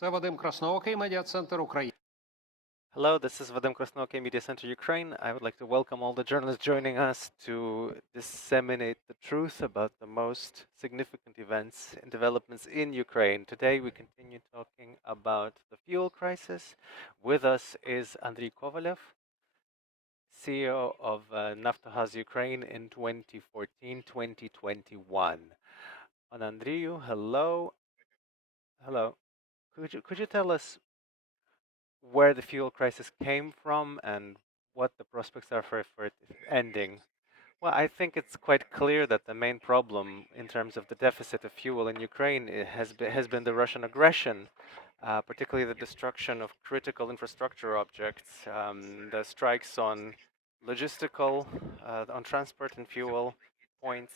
Це Вадим Красноокий, Медіацентр України. Hello, this is Vadim Krasnoky, Медіацентру Ukraine. I would like to welcome all the journalists joining us to disseminate the truth about the most significant events and developments in Ukraine. Today we continue talking about the fuel crisis. With us is Andriy Kobolyev, CEO of Naftogaz Ukraine in 2014-2021. And Andriy, hello. Hello. Could you tell us where the fuel crisis came from and what the prospects are for it ending? Well, I think it's quite clear that the main problem in terms of the deficit of fuel in Ukraine has been the Russian aggression, particularly the destruction of critical infrastructure objects, the strikes on logistical, on transport and fuel points.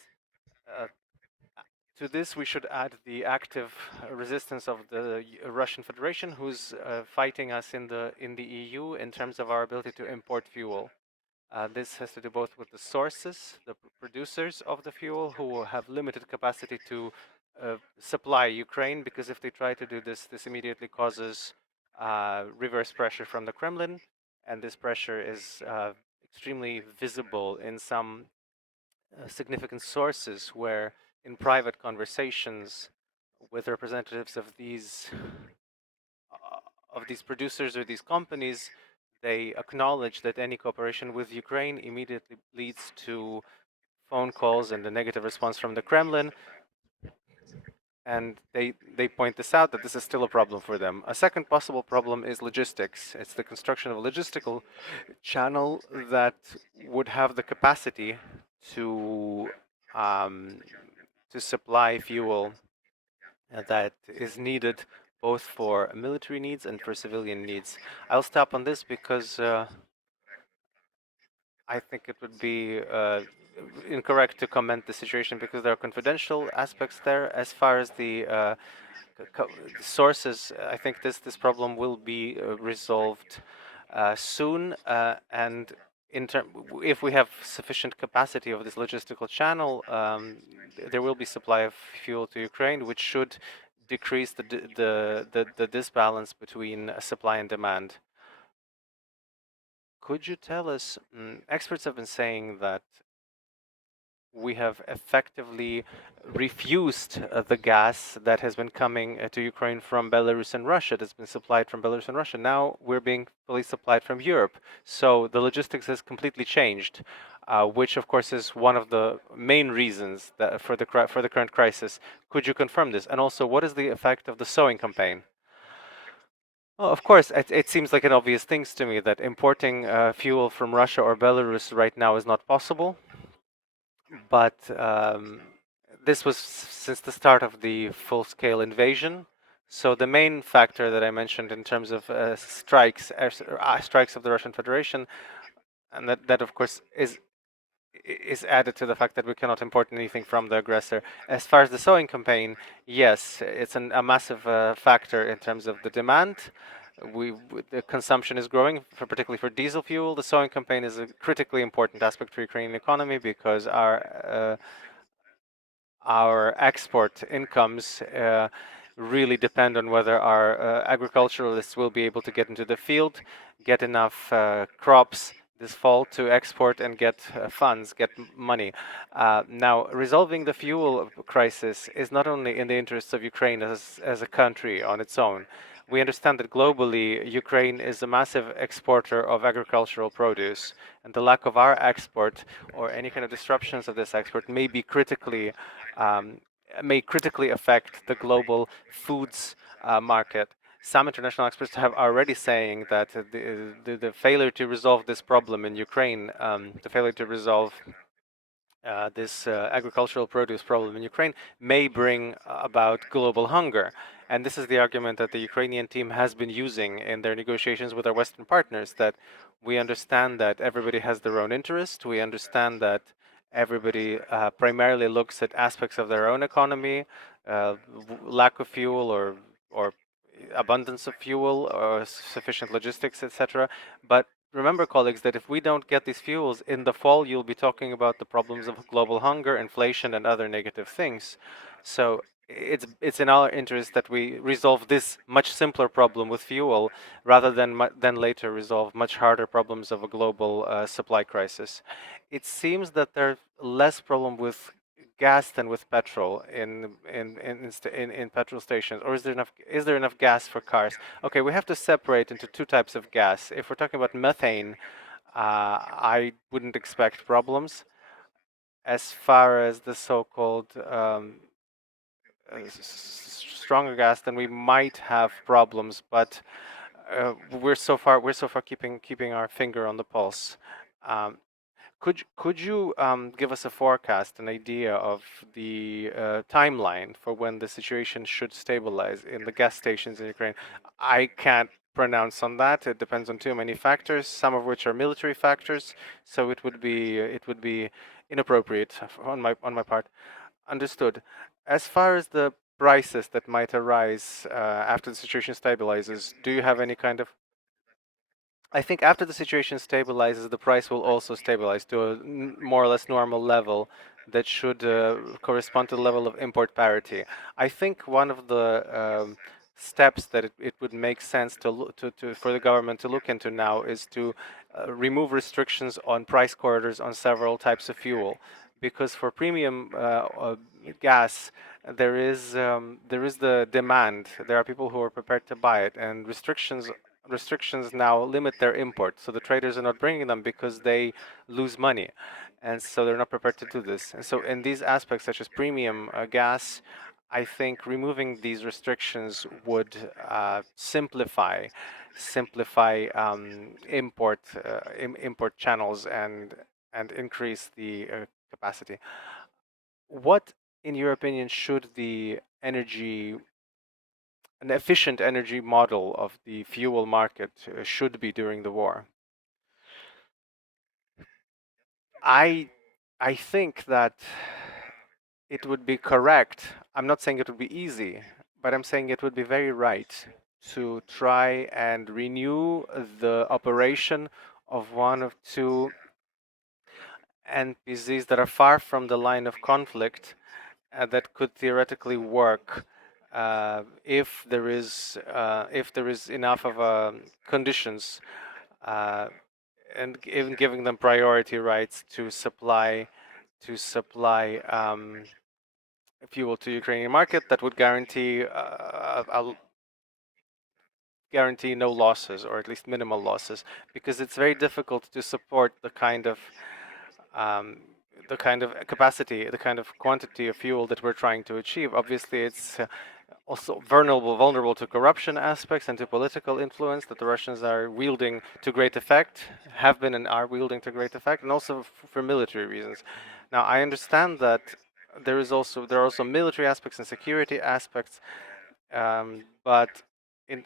To this, we should add the active resistance of the Russian Federation, who's fighting us in the EU in terms of our ability to import fuel. This has to do both with the sources, the producers of the fuel, who have limited capacity to supply Ukraine, because if they try to do this, this immediately causes reverse pressure from the Kremlin, and this pressure is extremely visible in some significant sources where in private conversations with representatives of these producers or these companies, they acknowledge that any cooperation with Ukraine immediately leads to phone calls and a negative response from the Kremlin. And they point this out, that this is still a problem for them. A second possible problem is logistics. It's the construction of a logistical channel that would have the capacity to supply fuel that is needed both for military needs and for civilian needs. I'll stop on this because I think it would be incorrect to comment the situation because there are confidential aspects there. As far as the sources, I think this problem will be resolved soon, and if we have sufficient capacity of this logistical channel, there will be supply of fuel to Ukraine, which should decrease the disbalance between supply and demand. Could you tell us, experts have been saying that we have effectively refused the gas that has been coming to Ukraine from Belarus and Russia, that's been supplied from Belarus and Russia. Now we're being fully supplied from Europe. So the logistics has completely changed, which of course is one of the main reasons that for the current crisis. Could you confirm this? And also, what is the effect of the sowing campaign? Well, of course, it seems like an obvious thing to me that importing fuel from Russia or Belarus right now is not possible. But this was since the start of the full-scale invasion. So the main factor that I mentioned in terms of strikes of the Russian Federation, and that of course is added to the fact that we cannot import anything from the aggressor. As far as the sowing campaign, yes, it's a massive factor in terms of the demand. The consumption is growing, particularly for diesel fuel. The sowing campaign is a critically important aspect for Ukrainian economy because our export incomes really depend on whether our agriculturalists will be able to get into the field, get enough crops this fall to export and get funds, get money. Now, resolving the fuel crisis is not only in the interests of Ukraine as a country on its own. We understand that globally, Ukraine is a massive exporter of agricultural produce, and the lack of our export or any kind of disruptions of this export may critically affect the global foods market. Some international experts have already saying that the failure to resolve this problem in Ukraine, the failure to resolve this agricultural produce problem in Ukraine may bring about global hunger. And this is the argument that the Ukrainian team has been using in their negotiations with our Western partners, that we understand that everybody has their own interest. We understand that everybody primarily looks at aspects of their own economy, lack of fuel or abundance of fuel or sufficient logistics, etc. But remember, colleagues, that if we don't get these fuels in the fall, you'll be talking about the problems of global hunger, inflation, and other negative things. So it's in our interest that we resolve this much simpler problem with fuel rather than later resolve much harder problems of a global supply crisis. It seems that there's less problem with gas than with petrol in petrol stations, or is there enough gas for cars? Okay, we have to separate into two types of gas. If we're talking about methane, I wouldn't expect problems. As far as the so-called stronger gas, then we might have problems. But we're so far keeping our finger on the pulse. Um, could you give us a forecast, an idea of the timeline for when the situation should stabilize in the gas stations in Ukraine? I can't pronounce on that. It depends on too many factors, some of which are military factors. So it would be inappropriate on my part. Understood. As far as the prices that might arise after the situation stabilizes, do you have any kind of? I think after the situation stabilizes, the price will also stabilize to a more or less normal level that should correspond to the level of import parity. I think one of the steps that it would make sense for the government to look into now is to remove restrictions on price corridors on several types of fuel, because for premium gas there is the demand. There are people who are prepared to buy it, and restrictions now limit their import. So the traders are not bringing them because they lose money. And so they're not prepared to do this. And so in these aspects, such as premium gas, I think removing these restrictions would simplify import channels and increase the capacity. What, in your opinion, should an efficient energy model of the fuel market should be during the war? I I think that it would be correct. I'm not saying it would be easy, but I'm saying it would be very right to try and renew the operation of one of two NPZs that are far from the line of conflict, that could theoretically work if there is enough of conditions, uh, and even giving them priority rights to supply fuel to Ukrainian market that would guarantee no losses, or at least minimal losses, because it's very difficult to support um, the kind of capacity, the kind of quantity of fuel that we're trying to achieve. Obviously, it's also vulnerable to corruption aspects and to political influence that the Russians are wielding to great effect, have been and are wielding to great effect, and also for military reasons. Now, I understand that there are also military aspects and security aspects, but in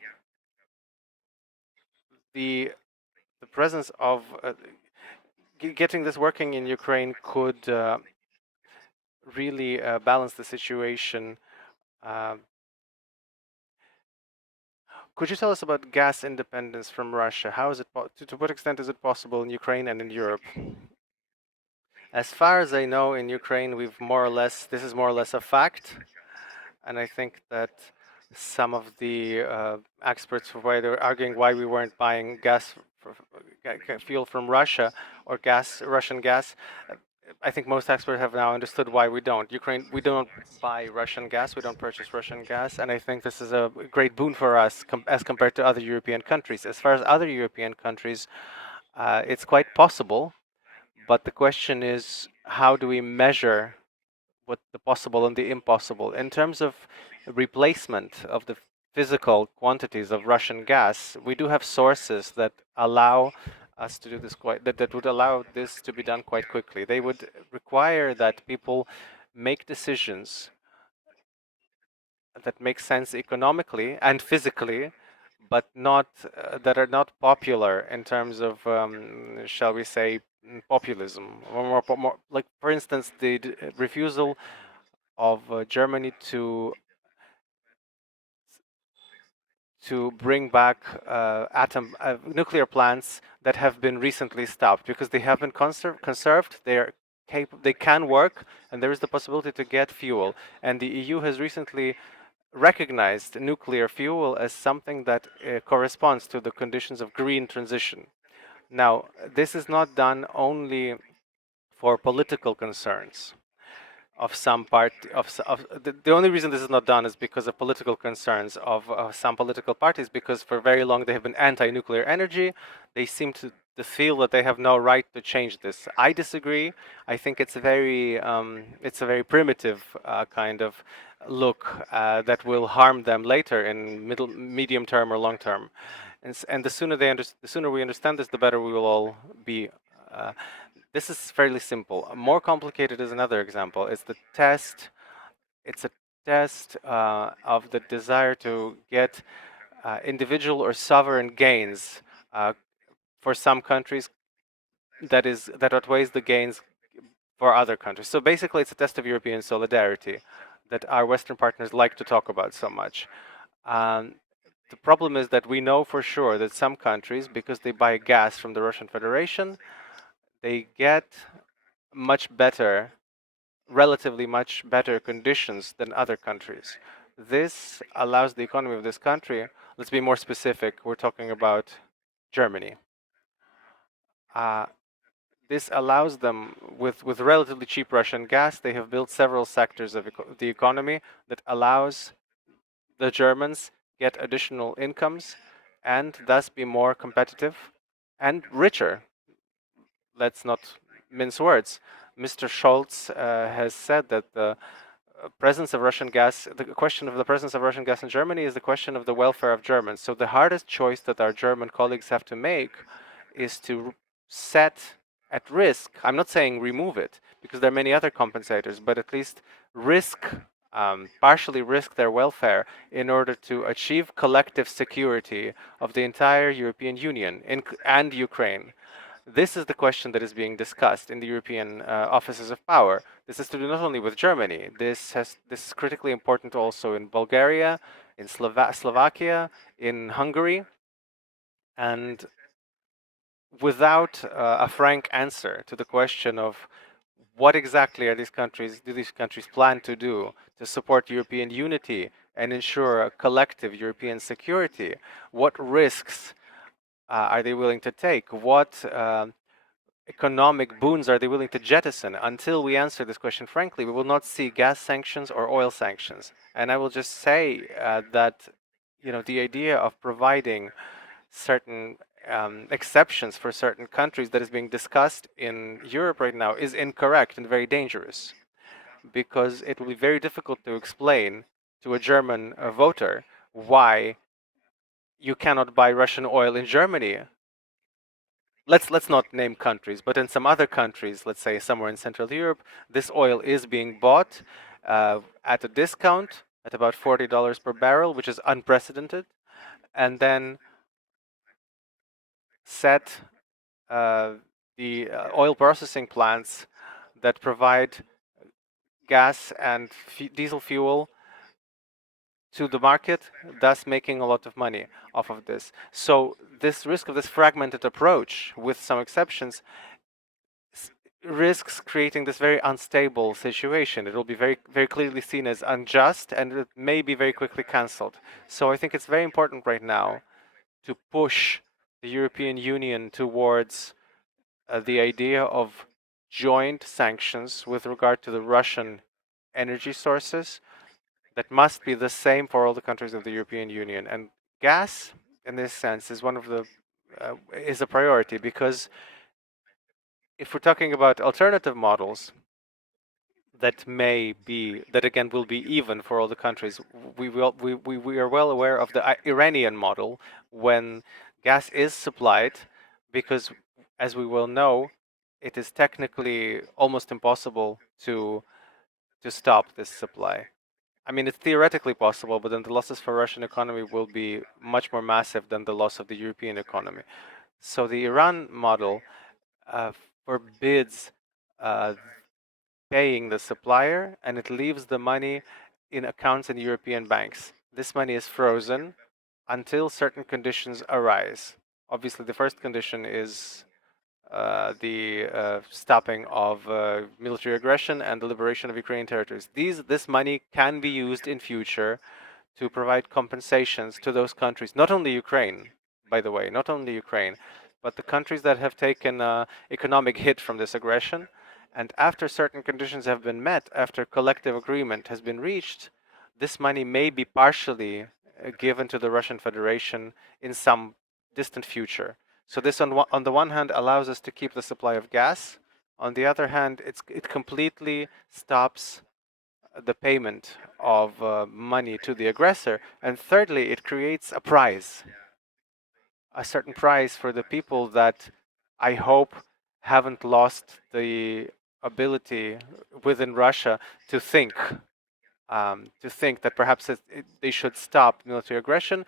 the presence of getting this working in Ukraine could really balance the situation. Um Could you tell us about gas independence from Russia? How is it to what extent is it possible in Ukraine and in Europe? As far as I know, in Ukraine, this is more or less a fact, and I think that some of the experts why they're arguing why we weren't buying fuel from Russia, or Russian gas. I think most experts have now understood why we don't. We don't buy Russian gas, we don't purchase Russian gas, and I think this is a great boon for us as compared to other European countries. As far as other European countries, it's quite possible, but the question is, how do we measure what the possible and the impossible? In terms of replacement of the physical quantities of Russian gas, we do have sources that allow us to do this that would allow this to be done quite quickly. They would require that people make decisions that make sense economically and physically, but not that are not popular in terms of, shall we say, populism, or more like, for instance, the refusal of Germany to bring back nuclear plants that have been recently stopped because they have been conserved. They are they can work, and there is the possibility to get fuel. And the EU has recently recognized nuclear fuel as something that corresponds to the conditions of green transition. Now, this is not done only for political concerns of some part of the only reason this is not done is because of political concerns of some political parties, because for very long they have been anti-nuclear energy. They seem to feel that they have no right to change this. I disagree. I think it's a very primitive kind of look that will harm them later in medium term or long term. And the sooner the sooner we understand this, the better we will all be. This is fairly simple. More complicated is another example. It's the test. It's a test of the desire to get individual or sovereign gains for some countries that outweighs the gains for other countries. So basically, it's a test of European solidarity that our Western partners like to talk about so much. The problem is that we know for sure that some countries, because they buy gas from the Russian Federation, they get relatively much better conditions than other countries. This allows the economy of this country, let's be more specific, we're talking about Germany. This allows them, with relatively cheap Russian gas, they have built several sectors of the economy that allows the Germans get additional incomes and thus be more competitive and richer. Let's not mince words. Mr. Scholz has said that the presence of Russian gas, the question of the presence of Russian gas in Germany is the question of the welfare of Germans. So the hardest choice that our German colleagues have to make is to set at risk, I'm not saying remove it, because there are many other compensators, but at least partially risk their welfare in order to achieve collective security of the entire European Union and Ukraine. This is the question that is being discussed in the European offices of power. This is to do not only with Germany. This is critically important also in Bulgaria, in Slovakia, in Hungary, and without a frank answer to the question of what exactly do these countries plan to do to support European unity and ensure a collective European security, what risks are they willing to take? What economic boons are they willing to jettison? Until we answer this question frankly, we will not see gas sanctions or oil sanctions. And I will just say that the idea of providing certain exceptions for certain countries that is being discussed in Europe right now is incorrect and very dangerous, because it will be very difficult to explain to a German voter why you cannot buy Russian oil in Germany. Let's not name countries, but in some other countries, let's say somewhere in Central Europe, this oil is being bought at a discount at about $40 per barrel, which is unprecedented, and then set the oil processing plants that provide gas and diesel fuel to the market, thus making a lot of money off of this. So this risk of this fragmented approach, with some exceptions, risks creating this very unstable situation. It will be very, very clearly seen as unjust, and it may be very quickly cancelled. So I think it's very important right now to push the European Union towards the idea of joint sanctions with regard to the Russian energy sources that must be the same for all the countries of the European Union. And gas, in this sense, is is a priority, because if we're talking about alternative models that again will be even for all the countries, we are well aware of the Iranian model, when gas is supplied, because as we well know, it is technically almost impossible to stop this supply. I mean, it's theoretically possible, but then the losses for Russian economy will be much more massive than the loss of the European economy. So the Iran model forbids paying the supplier, and it leaves the money in accounts in European banks. This money is frozen until certain conditions arise. Obviously, the first condition is the stopping of military aggression and the liberation of Ukrainian territories. This money can be used in future to provide compensations to those countries, not only Ukraine, by the way, not only Ukraine, but the countries that have taken economic hit from this aggression. And after certain conditions have been met, after collective agreement has been reached, this money may be partially given to the Russian Federation in some distant future. So this, on the one hand, allows us to keep the supply of gas. On the other hand, it completely stops the payment of money to the aggressor. And thirdly, it creates a prize, a certain prize for the people that I hope haven't lost the ability within Russia to think that perhaps they should stop military aggression,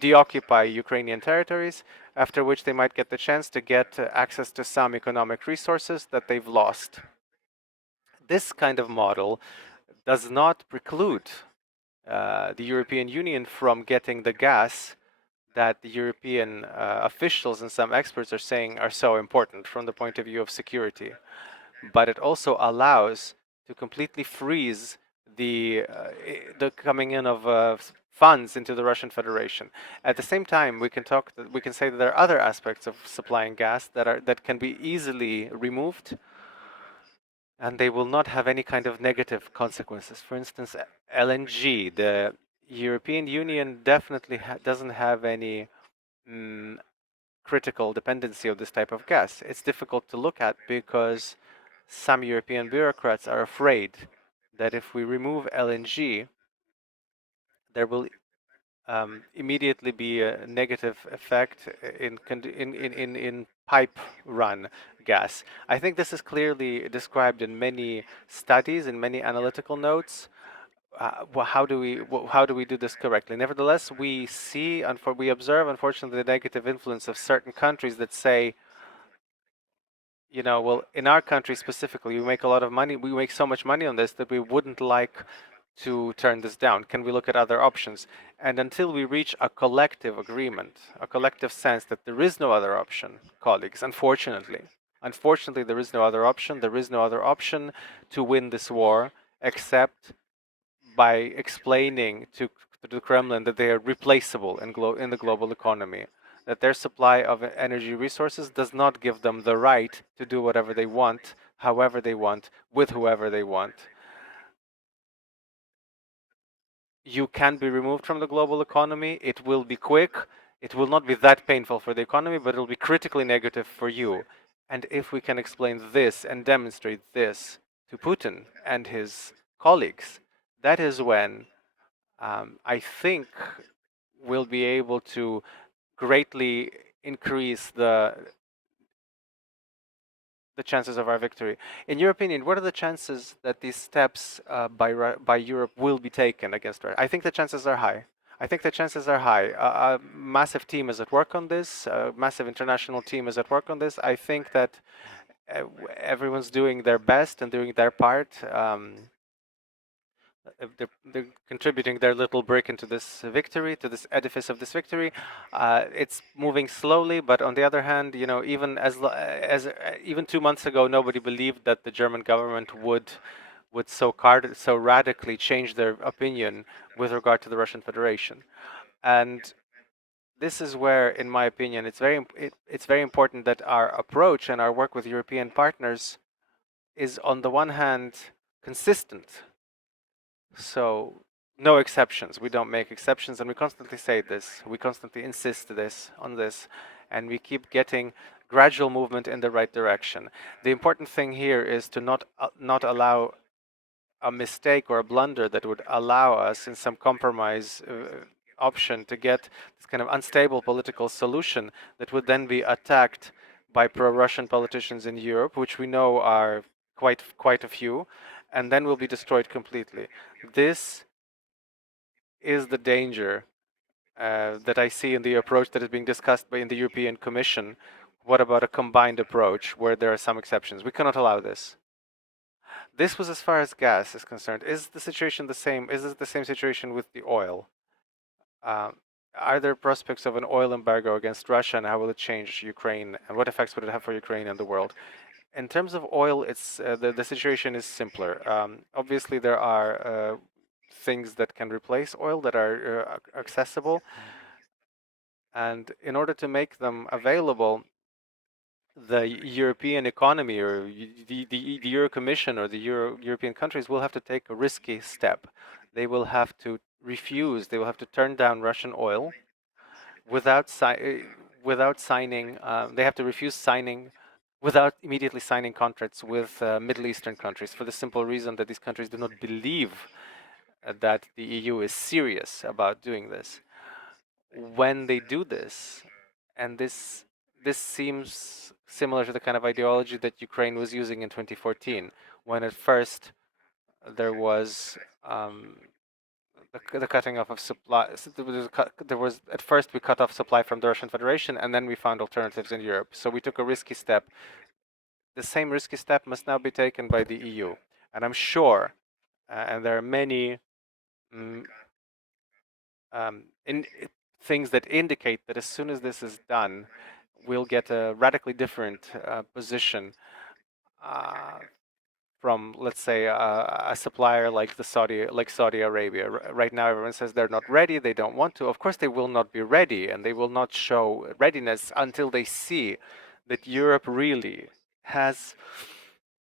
deoccupy Ukrainian territories, after which they might get the chance to get access to some economic resources that they've lost. This kind of model does not preclude the European Union from getting the gas that the European officials and some experts are saying are so important from the point of view of security. But it also allows to completely freeze the coming in of funds into the Russian Federation. At the same time, we can say that there are other aspects of supplying gas that can be easily removed, and they will not have any kind of negative consequences. For instance, LNG. The European Union definitely doesn't have any critical dependency of this type of gas. It's difficult to look at because some European bureaucrats are afraid that if we remove LNG, there will immediately be a negative effect in pipe run gas. I think this is clearly described in many studies, in many analytical notes. How do we do this correctly? Nevertheless, we observe, unfortunately, the negative influence of certain countries that say, well, in our country specifically, we make a lot of money. We make so much money on this that we wouldn't like to turn this down. Can we look at other options? And until we reach a collective agreement, a collective sense that there is no other option, colleagues, unfortunately, there is no other option. There is no other option to win this war except by explaining to the Kremlin that they are replaceable in the global economy, that their supply of energy resources does not give them the right to do whatever they want, however they want, with whoever they want. You can be removed from the global economy. It will be quick. It will not be that painful for the economy, but it will be critically negative for you. And if we can explain this and demonstrate this to Putin and his colleagues, that is when I think we'll be able to greatly increase the chances of our victory. In your opinion, what are the chances that these steps by Europe will be taken against Russia? I think the chances are high. A massive team is at work on this. A massive international team is at work on this. I think that everyone's doing their best and doing their part. They're contributing their little brick into this victory, to this edifice of this victory. It's moving slowly, but on the other hand, even even 2 months ago, nobody believed that the German government would so radically change their opinion with regard to the Russian Federation. And this is where, in my opinion, it's very important that our approach and our work with European partners is, on the one hand, consistent. So no exceptions. We don't make exceptions, and we constantly say this. We constantly insist on this, and we keep getting gradual movement in the right direction. The important thing here is to not allow a mistake or a blunder that would allow us, in some compromise option, to get this kind of unstable political solution that would then be attacked by pro-Russian politicians in Europe, which we know are quite a few, and then will be destroyed completely. This is the danger that I see in the approach that is being discussed in the European Commission. What about a combined approach where there are some exceptions? We cannot allow this. This was as far as gas is concerned. Is the situation the same? Is this the same situation with the oil? are there prospects of an oil embargo against Russia, and how will it change Ukraine, and what effects would it have for Ukraine and the world? In terms of oil, it's the situation is simpler. Obviously, there are things that can replace oil that are accessible, and in order to make them available, the European economy or the Euro Commission or the European countries will have to take a risky step. They will have to refuse, they will have to turn down Russian oil without signing, they have to refuse signing, without immediately signing contracts with Middle Eastern countries, for the simple reason that these countries do not believe that the EU is serious about doing this. When they do this, and this seems similar to the kind of ideology that Ukraine was using in 2014, when at first there was the cutting off of supply. There was at first we cut off supply from the Russian Federation, and then we found alternatives in Europe. So we took a risky step. The same risky step must now be taken by the EU, and I'm sure, and there are many things that indicate that as soon as this is done, we'll get a radically different position from, let's say, a supplier like Saudi Arabia. Right now, everyone says they're not ready, they don't want to. Of course, they will not be ready, and they will not show readiness until they see that Europe really has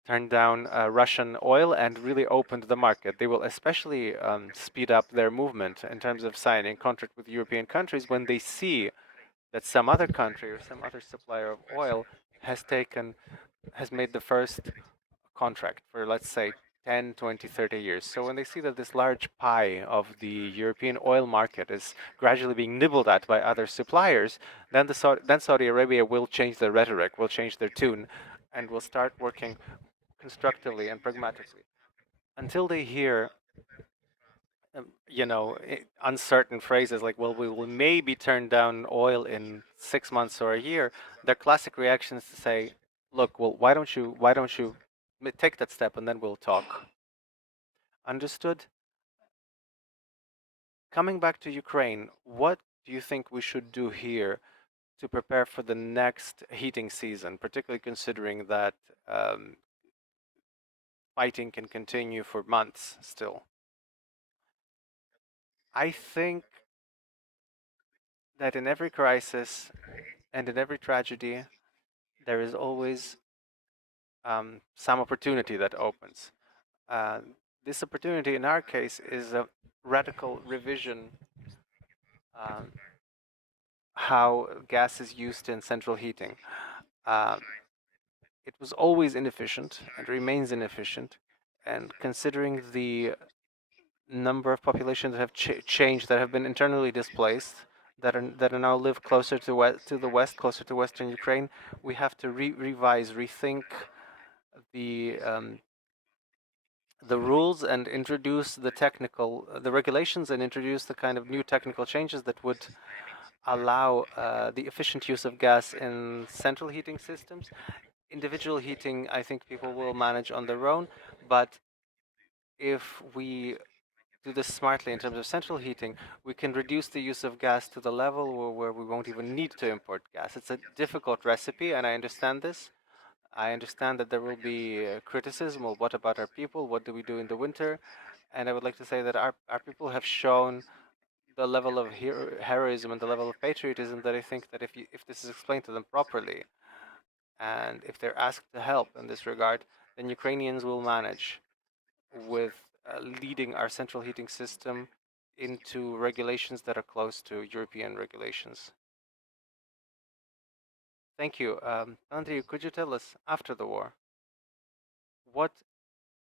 turned down Russian oil and really opened the market. They will especially speed up their movement in terms of signing contract with European countries when they see that some other country or some other supplier of oil has made the first contract for, let's say, 10, 20, 30 years. So when they see that this large pie of the European oil market is gradually being nibbled at by other suppliers, then Saudi Arabia will change their rhetoric, will change their tune, and will start working constructively and pragmatically. Until they hear, uncertain phrases like, well, we will maybe turn down oil in 6 months or a year, their classic reaction is to say, look, well, why don't you take that step and then we'll talk. Understood? Coming back to Ukraine, what do you think we should do here to prepare for the next heating season, particularly considering that fighting can continue for months still? I think that in every crisis and in every tragedy, there is always some opportunity that opens. This opportunity, in our case, is a radical revision how gas is used in central heating. It was always inefficient and remains inefficient, and considering the number of populations that have changed, that have been internally displaced, that are now live closer to the west, closer to Western Ukraine, we have to rethink the rules and introduce the regulations, and introduce the kind of new technical changes that would allow the efficient use of gas in central heating systems. Individual heating, I think people will manage on their own, but if we do this smartly in terms of central heating, we can reduce the use of gas to the level where we won't even need to import gas. It's a difficult recipe, and I understand this. I understand that there will be criticism. Well, what about our people? What do we do in the winter? And I would like to say that our people have shown the level of heroism and the level of patriotism that I think that if this is explained to them properly, and if they're asked to help in this regard, then Ukrainians will manage with leading our central heating system into regulations that are close to European regulations. Thank you. Andriy, could you tell us, after the war, what,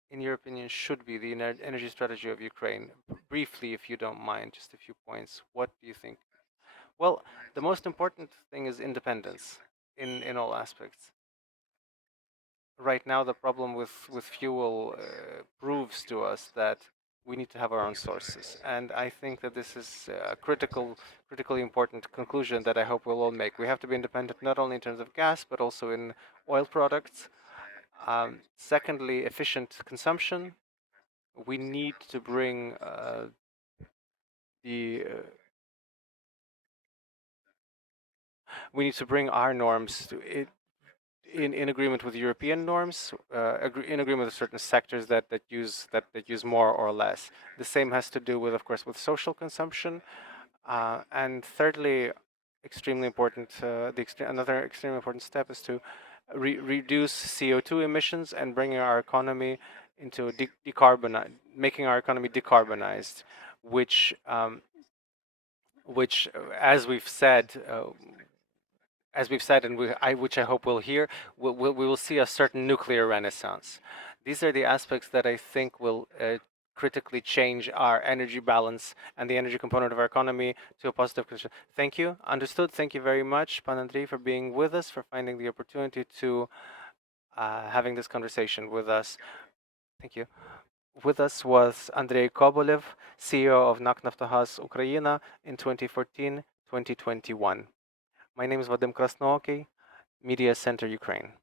in your opinion, should be the energy strategy of Ukraine? Briefly, if you don't mind, just a few points. What do you think? Well, the most important thing is independence in all aspects. Right now, the problem with fuel proves to us that we need to have our own sources, and I think that this is a critically important conclusion that I hope we'll all make. We have to be independent not only in terms of gas but also in oil products. Secondly, efficient consumption. We need to bring the we need to bring our norms to it in agreement with European norms, in agreement with certain sectors that use more or less. The same has to do with, of course, with social consumption, and thirdly, extremely important. Another extremely important step is to reduce CO2 emissions and bringing our economy into making our economy decarbonized, which, as we've said. And which I hope we'll hear, we will see a certain nuclear renaissance. These are the aspects that I think will critically change our energy balance and the energy component of our economy to a positive condition. Thank you. Understood. Thank you very much, Pan Andriy, for being with us, for finding the opportunity to having this conversation with us. Thank you. With us was Andriy Kobolyev, CEO of Naftogaz Ukraine in 2014-2021. My name is Vadim Krasnookий, Media Center Ukraine.